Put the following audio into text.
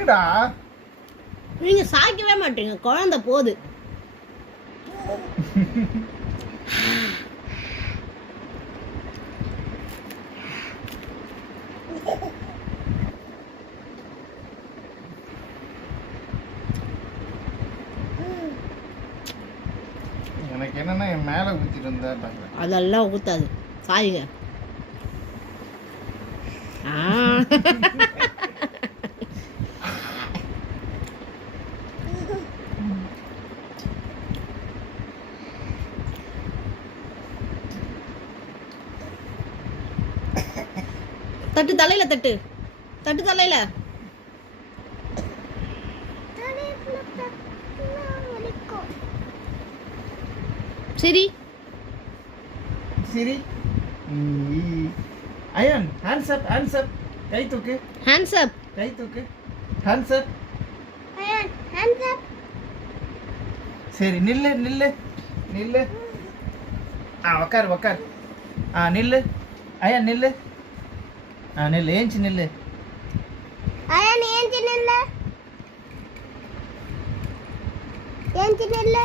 விட்டுடா. நீங்க சாய்க்கவே மாட்டீங்க, குழந்தை போகுது. எனக்கு என்னன்னா என் மேல ஊத்திட்டு இருந்தா பாக்குறேன். அதெல்லாம் ஊத்தாது, சாயுங்க. தட்டு தலையில, தட்டு தட்டு தலையில. சரி சரி. Ayan hands up, hands up. கை தூக்கு, ஹேண்ட்ஸ் அப். கை தூக்கு, hands up. Ayan hands up. சரி நில்லு நில்லு நில்லு. உக்கார் உக்கார். நில்லு அயன் நில்லு. நில்லு, ஏஞ்சி நில்லு. அயன் ஏஞ்சி நில்லு. ஏஞ்சி நில்லு.